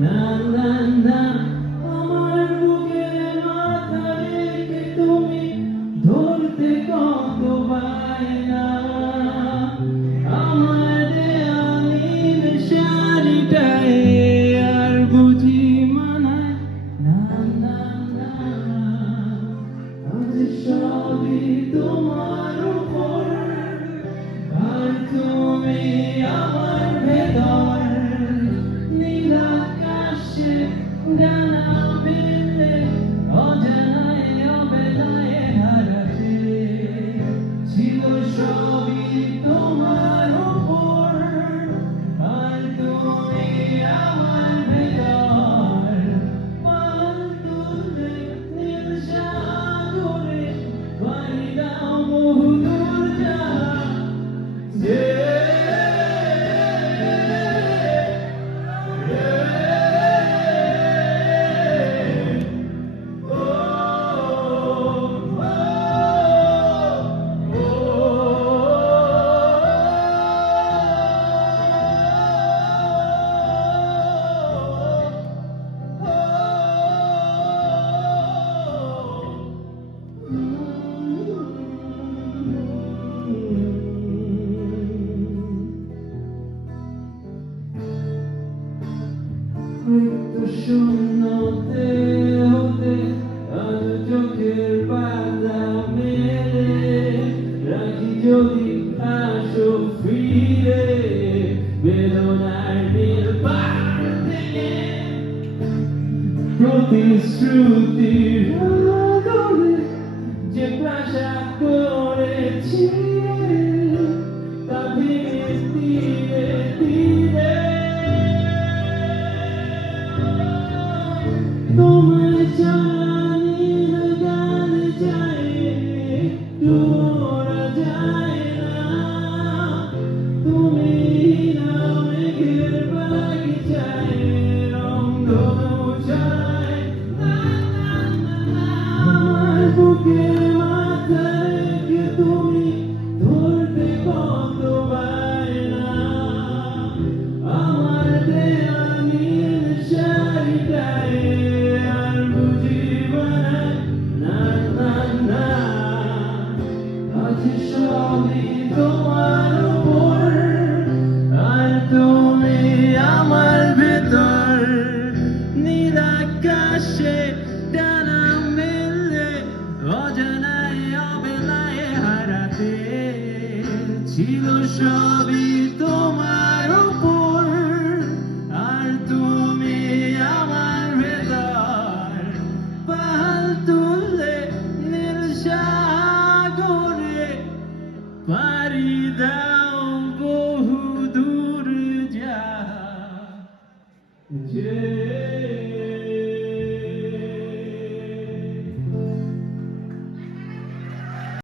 না না না আমার বুকে মাথা রেখে তুমি ধরতে কত বায়না আমার দেয়া নীল শাড়িটায় আর বুঝি মানায় না না না আজ সবই তোমার উপর আর তুমি আমার ভেতর নীল আকাশে ডানা মেলে অজানায় অবেলায় হারাতে ছিল সবই তোমার উপর আর তুমি আমার ভেতর পাল তুলে নীল সাগরে পাড়ি দাও বহুদূর যাওয়া একটু শূন্যতে হতে আজ চোখের পাতা মেলে রাখি যদি আসো ফিরে বেদনার নীল পাড় থেকে প্রতিশ্রুতির আদরে যে প্রাসাদ করেছি তা ভেঙে ধীরে ধীরে তোমায় জানি না জানি যায় তোরা যায় না তুমি না মেঘের বাগিচায় রঙ মুছায় না না না না আমার বুকে মাথা রেখে তুমি ধরতে কত বায়না আমার দেয়া নীল শাড়িটায় আজ সবই তোমার উপর আর তুমি আমার ভেতর নীল আকাশে ডানা মেলে অজানায় অবেলায় হারাতে ছিল সব